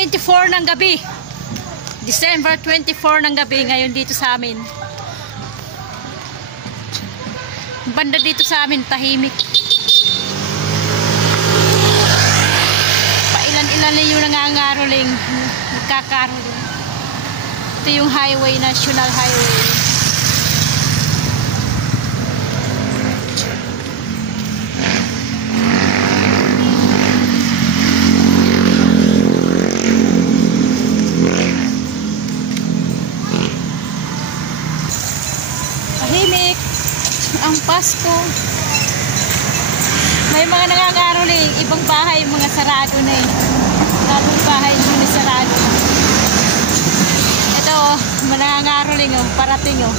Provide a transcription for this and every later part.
24 ng gabi. December 24 ng gabi ngayon dito sa amin. Banda dito sa amin, tahimik. Pailan-ilan na yung nangangaroling, nagkakaroling. Ito yung highway, national highway. Tahimik ang Pasko. May mga nangangaroling, ibang bahay, mga sarado na eh. Lalong bahay yun sarado. Ito, nangangaroling oh, parating oh.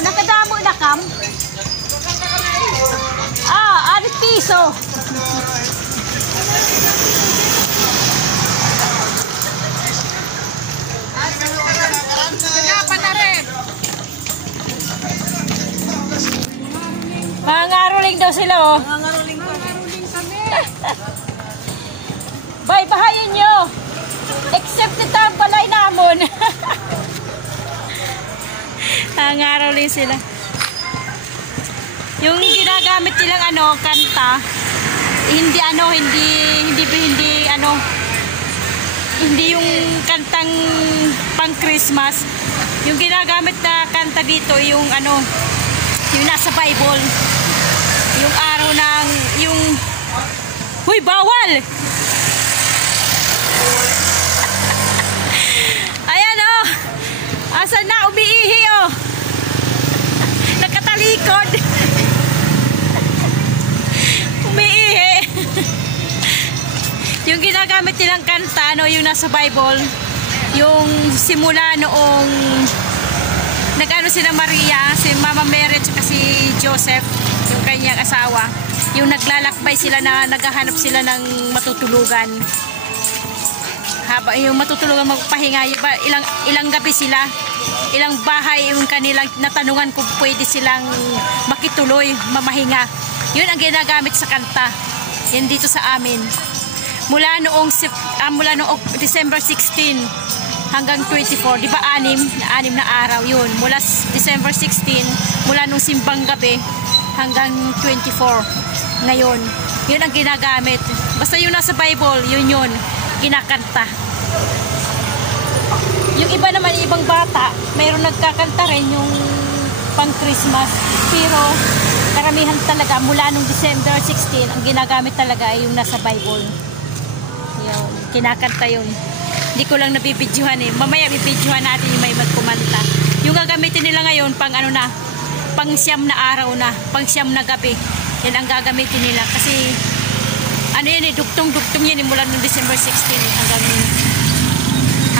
Nakadamo na kam? 6 piso. Mangangaroling daw sila oh. Mangangaroling kami. Bay, bahayin nyo. Except ito ang balay namon. Mangangaroling sila. Yung ginagamit nilang kanta, hindi yung kantang pang Christmas. Yung ginagamit na kanta dito yung yung nasa Bible. Yung araw ng huy, bawal. Ayan oh. Asan na umiihi oh. Nakatalikod. Umiihi. Yung ginagamit nilang kanta yung nasa Bible, yung simula noong nag-ano sila Maria, si Mama Mary at si Joseph, yung kanyang asawa, yung naglalakbay sila na naghahanap sila ng matutulugan. Haba yung matutulugan magpahinga, ilang gabi sila, ilang bahay yung kanilang natanungan kung pwede silang makituloy, mamahinga. Yun ang ginagamit sa kanta. Yan dito sa amin. Mula noong December 16 hanggang 24, di ba anim na araw yun. Mula December 16, mula nung simbang gabi hanggang 24 ngayon. Yun ang ginagamit. Basta yun nasa Bible, yun kinakanta. Yung iba naman, ibang bata, mayroon nagkakanta rin yung pang Christmas. Pero karamihan talaga mula nung December 16, ang ginagamit talaga ay yung nasa Bible. Yun, kinakanta yun. Hindi ko lang nabibidyohan eh. Mamaya bibidyohan natin yung may magkumanta. Yung gagamitin nila ngayon pang pang siyam na araw na, pang siyam na gabi. Yan ang gagamitin nila kasi yan eh, duktong-duktong yan eh, mula noong December 16 eh,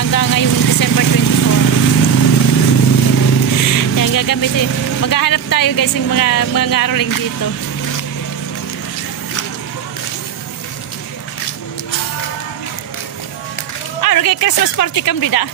hanggang ngayong December 24. Yan gagamitin. Maghahanap tayo guys ng mga ngaroling dito. Okay, Christmas party kam dida.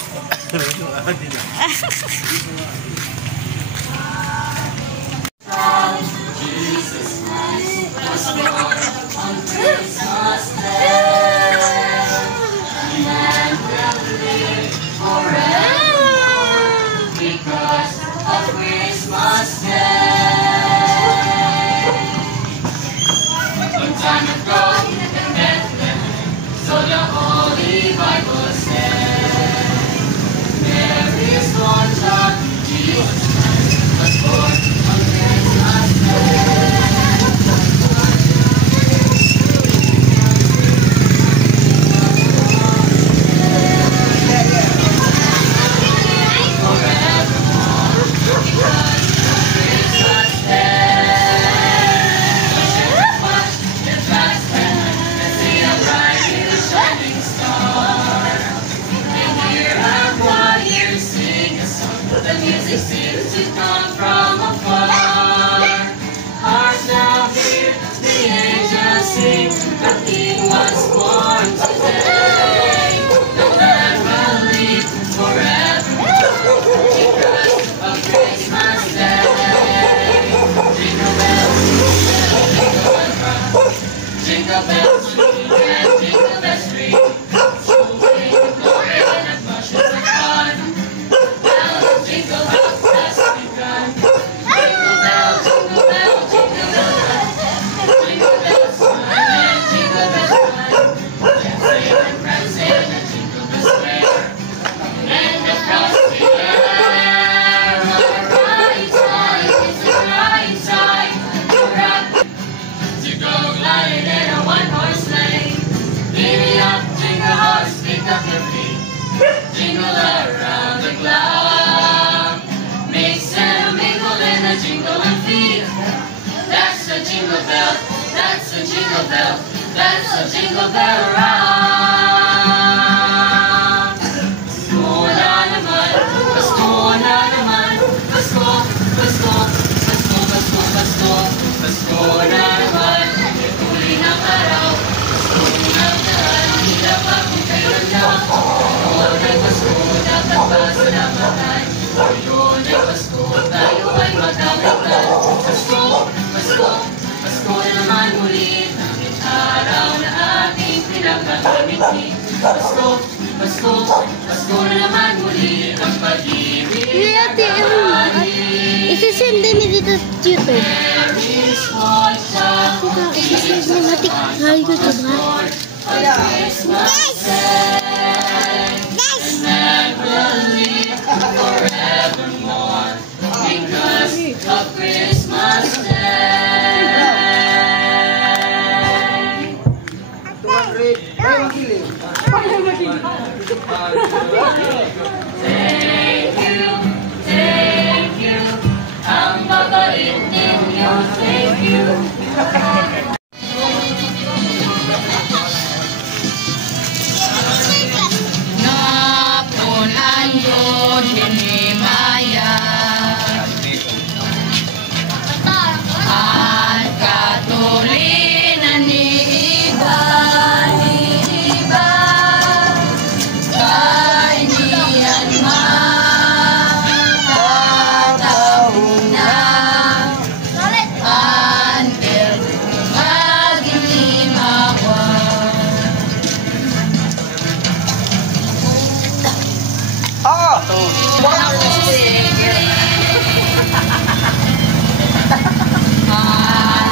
jingle bells ring. Swing, going at bushels of fun. Bells jingle bells has begun. Jingle bell, jingle bell, jingle bell run. Jingle bells swing and jingle bells run. Dancing and prancing and jingle bells square. And the frosty air, right side is the right side. To go gliding in a one-horse sleigh. Giddy up, jingle horse, pick up your feet. Jingle around the clock. Mix and mingle in a jingling feet. That's a jingle bell, that's a jingle bell, that's a jingle bell round. Pasko na naman, Pasko na naman, Pasko, Pasko, Pasko, Pasko, Pasko, Pasko na naman. Huli ng araw, Pasko ng daan, tila pa kung kailan lang. Ngayon ay Pasko, dapat ba salamatan? Ngayon ay Pasko, tayo ay magkakaroon. Pasko, Pasko, Pasko na naman muli. Tanging araw na ating pinagkakamiti. Pasko, Pasko, Pasko na naman muli. Ang pag-ibig at kahari. Isisend din ni dito YouTube. There is one child. Isisend ni natin sa YouTube ha. A Christmas day. And will live forevermore because of Christmas Day. Thank you, ang babait ninyo, thank you. Napunan ko hinimaya at katulinan ni iba kainian matatahong na until magilimawan.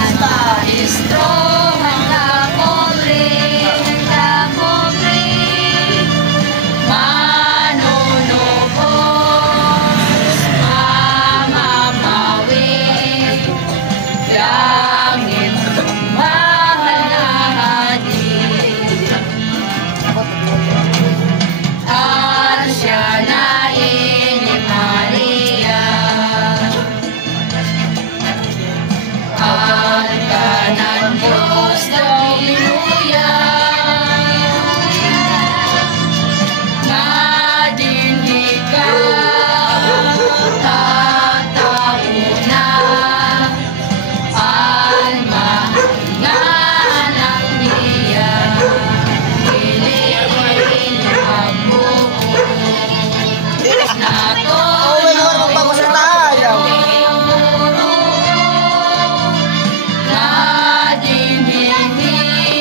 Maestro, handa pobre, manunubos, mamabawi, langit mahal na hadi. Asya na ni Maria, ang kanan Diyos daw binuya, na hindi ka tatauna, ang mahal ng niya, piliin ang buo, na to'y na dinhihiya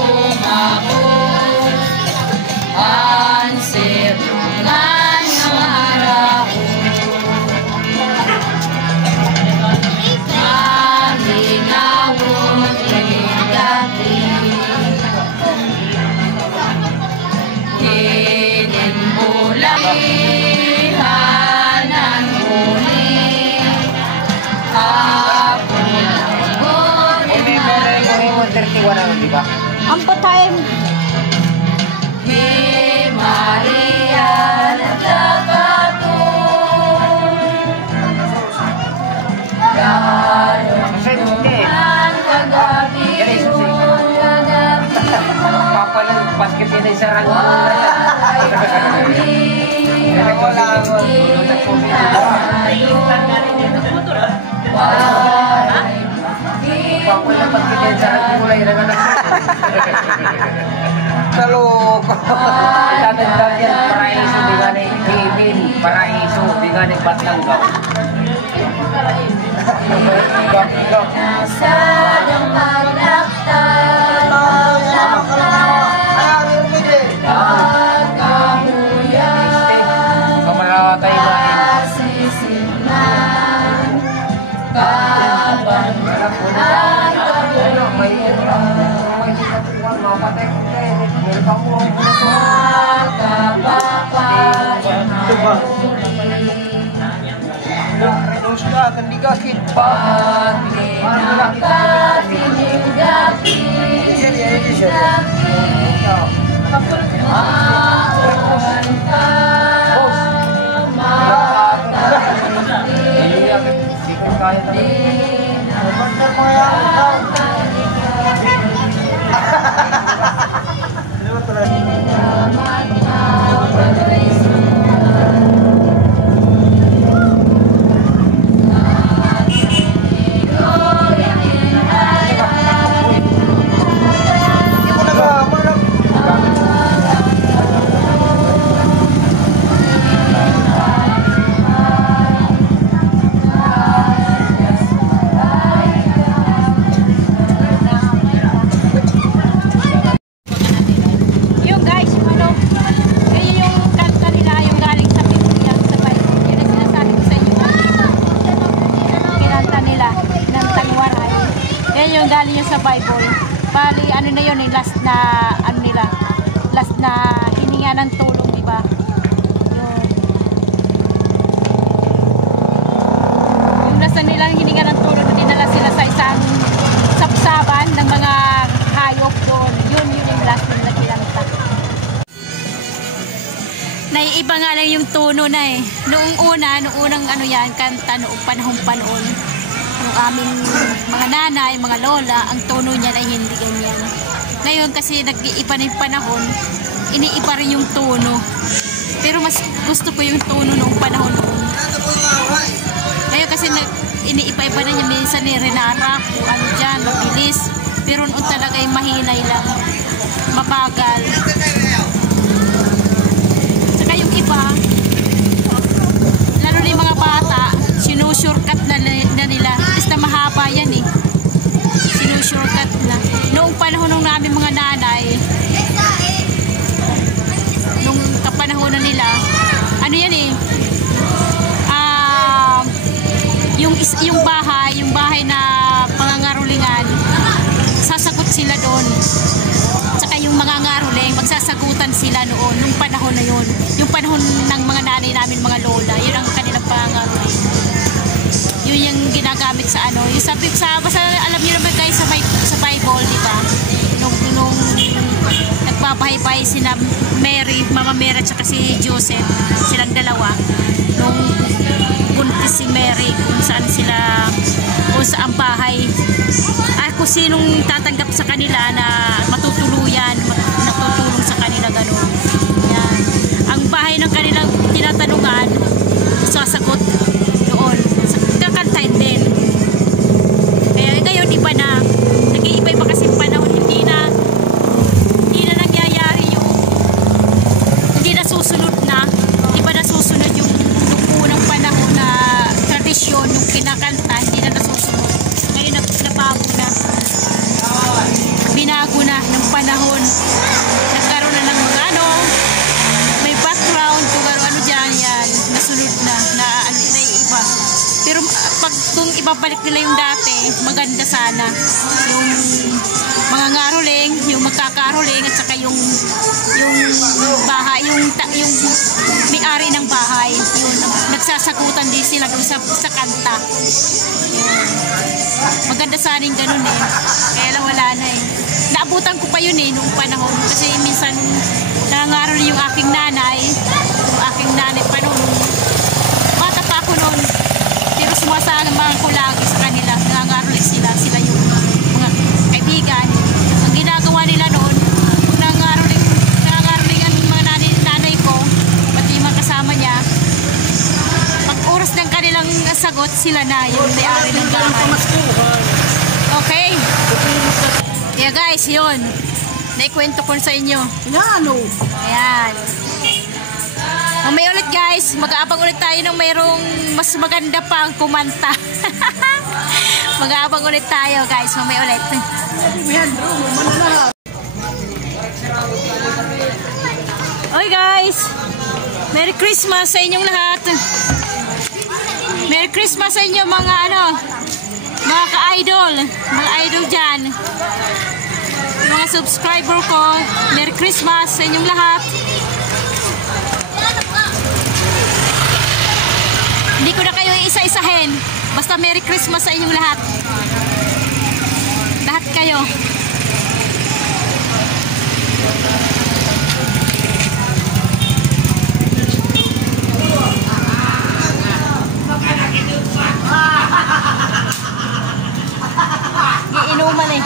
umabot ang sirungan ng araw. Malingawon dati inimbulahan ang huli. Ang patay. Di Maria nagkakatun, galong ang kagabi yun, kagabi Saloko. Tatandang yan, paraiso, bigani Kevin, paraiso, bigani Batanggap. Nasadang paglak gakit pa. Pinakatinig gabi Maawan ka galing yun sa Bible. Bali, ano na yun, last na, ano nila, last na hininga ng tulong, di ba? Yun. Yung last na nilang hininga ng tulong, dinala sila sa isang sapsaban ng mga hayop doon. Yun yung last na nila kinanta. Naiiba nga lang yung tono na eh. Noong unang ano yan, kanta noong panahon. Yung aming mga nanay, mga lola, ang tono niya ay hindi ganyan. Ngayon kasi nag-iiba na yung panahon, iniiba rin yung tono. Pero mas gusto ko yung tono noong panahon noon. Ngayon kasi iniiba-iba na niya, minsan ni Renara, ano dyan, mabilis. Pero noon talaga yung mahinay lang, mabagal. Saka yung iba, lalo na yung mga bata, sinushortcut na nila. Basta mahaba yan eh. Sinushortcut na. Noong panahon ng namin mga nanay, nung kapanahon na nila, ano yan eh, yung bahay na pangangarulingan, sasagot sila doon. Tsaka yung mga ngaruling, magsasagutan sila noon, nung panahon na yun. Yung panahon ng mga nanay namin, mga lola, yun ang kanilang pangangaruling. Yun yung ginagamit sa ano, yung basta alam niyo naman guys sa Bible, di ba? Nung nagbabahay-bahay sila Mary, Mama Mary at saka si Joseph, silang dalawa. Nung buntis si Mary, kung saan ang bahay. Kung sinong tatanggap sa kanila na matutuluyan, natutulong sa kanila, gano'n. Yan. Ang bahay ng kanilang tinatanungan, sasagot doon. Kakantahin din. Kaya ngayon iba na. Nag-iiba-iba kasi panahon. Hindi na nangyayari yung hindi na susunod na. Iba na susunod yung unang panahon na tradisyon, yung kinakanta, hindi na nasusunod. Ngayon nabago na. Binago na ng panahon. Nagkaroon na ng mga may background, kung ano dyan, yan. Nasunod na iba. Pero kung ibabalik nila yung dati, maganda sana. Yung mga ngaruling, yung magkakaruling, at saka yung bahay, yung may-ari ng bahay, yun, nagsasagutan din sila doon sa kanta. Yun. Maganda sana yung ganun eh. Kaya lang wala na eh. Naabutan ko pa yun eh, nung panahon. Kasi minsan, nangangaroling yung aking nanay pa noon. Bata pa ako noon. Pero sumasama ko lagi sa kanila. Nangangaroling sila yung mga kaibigan. Ang ginagawa nila noon, nangangaroling ang mga nanay ko, pati yung mga kasama niya. Pag oras ng kanilang sagot, sila na yung may-ari ng bahay. Okay? Kaya guys, yun. Naikwento ko sa inyo. Ayan. Mamaya ulit guys, mag-aabang ulit tayo ng mayroong mas maganda pang kumanta. Mag-aabang ulit tayo guys, mamaya ulit. Okay guys, Merry Christmas sa inyong lahat. Merry Christmas sa inyo mga mga ka-idol, mga idol dyan. Mga subscriber ko, Merry Christmas sa inyong lahat. Hindi ko na kayo isa-isahin. Basta Merry Christmas sa inyong lahat. Lahat kayo. Iinuman eh.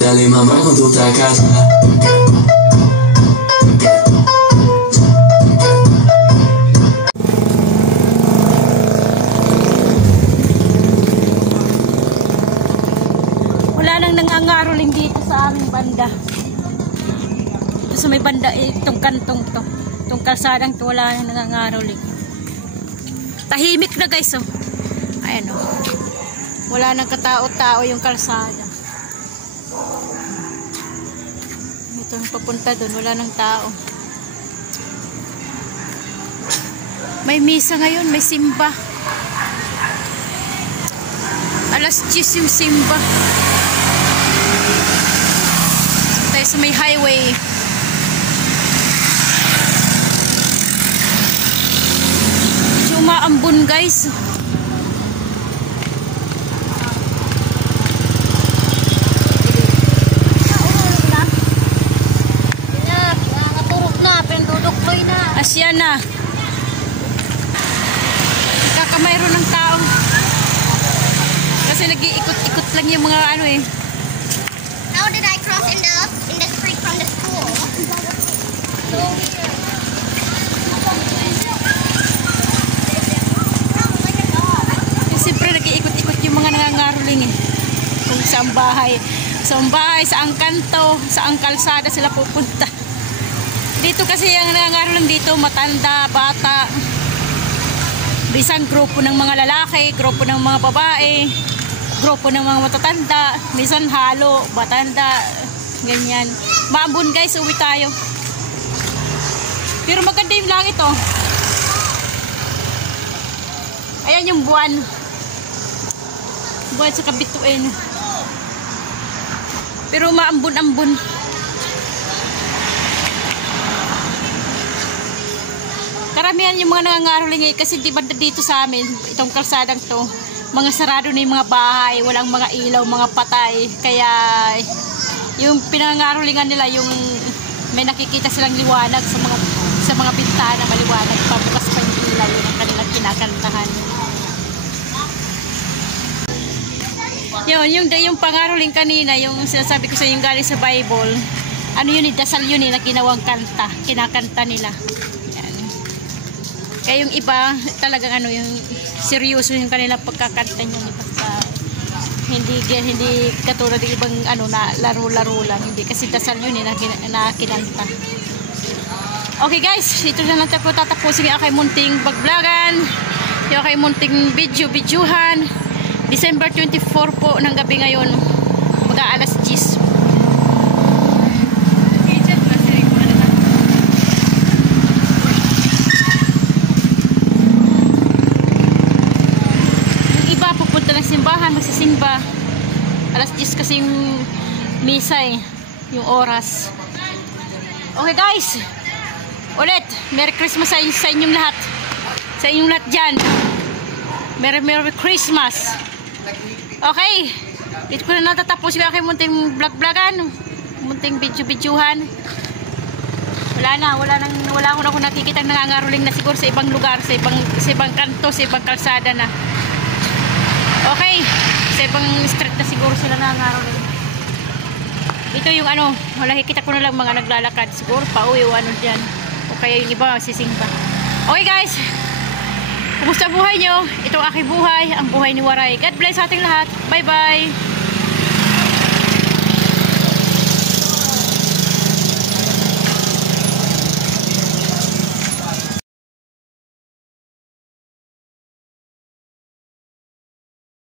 Dale mamá con tu casa. Wala nang nangangaroling dito sa aming banda. Ito sa may banda, itong kantong to. Itong kalsadang to, wala nang nangangaroling. Tahimik na guys, oh. Ayan, oh. Wala nang katao-tao yung kalsada. Ito yung papunta doon, wala nang tao. May misa ngayon, may simba. Alas 10 yung simba. Tayo sa may highway. Umaambon guys. Asya na. Kakamayro ng tao. Kasi nag-iikot-ikot lang yung mga ano eh. How did I cross in the street from the school? So weird. Siyempre nag-iikot-ikot yung mga nangangaroling eh. Kung saan bahay. Saan bahay, saang kanto, saang kalsada sila pupunta. Dito kasi yung nangangaroling dito, matanda, bata. Bisan grupo ng mga lalaki, grupo ng mga babae, grupo ng mga matatanda, minsan halo, batanda, ganyan. Maambon guys, uwi tayo. Pero maganda yung langit oh. Ayan yung buwan. Buwan sa kabituin. Pero maambon-ambon. Karamihan yung mga nangangaroling eh, kasi di banda dito sa amin, itong kalsadang to, mga sarado na yung mga bahay, walang mga ilaw, mga patay. Kaya yung pinangangarolingan nila, yung may nakikita silang liwanag sa mga bintana, maliwanag, pabukas pa yung ilaw, yun ang kanilang kinakantahan. Yun, yung pangaroling kanina, yung sinasabi ko sa yung galing sa Bible, ano yun, dasal yun na ginawang kanta, kinakanta nila. Kaya yung iba talagang ano, yung seryoso yung kanilang pagkakanta niya, basta hindi katulad ng ibang ano na laro-laro lang, hindi kasi dasal yun na kinanta. Okay guys, ito na lang tayo tatapusin yung aking munting pag-vlogan, yung aking munting video-videohan. December 24 po ng gabi ngayon. Mag-aalas 10. Yung iba pupunta ng simbahan, magsisimba. Alas 10 kasi yung misa eh, yung oras. Okay guys, ulit, Merry Christmas sa inyong lahat. Sa inyong lahat dyan. Merry Christmas. Okay, dito ko na natatapos yung aking munting vlog-vlogan, munting video-videohan. Wala ko nakikita nangangaroling na siguro sa ibang lugar, sa ibang kanto, sa ibang kalsada na. Okay, sa ibang street na siguro sila nangangaroling. Ito yung ano, nakikita ko na lang mga naglalakad, siguro pauwi o ano dyan, o kaya yung iba sisimba. Okay guys, kumusta buhay nyo? Ito ang aking buhay, ang buhay ni Waray. God bless sa ating lahat. Bye bye.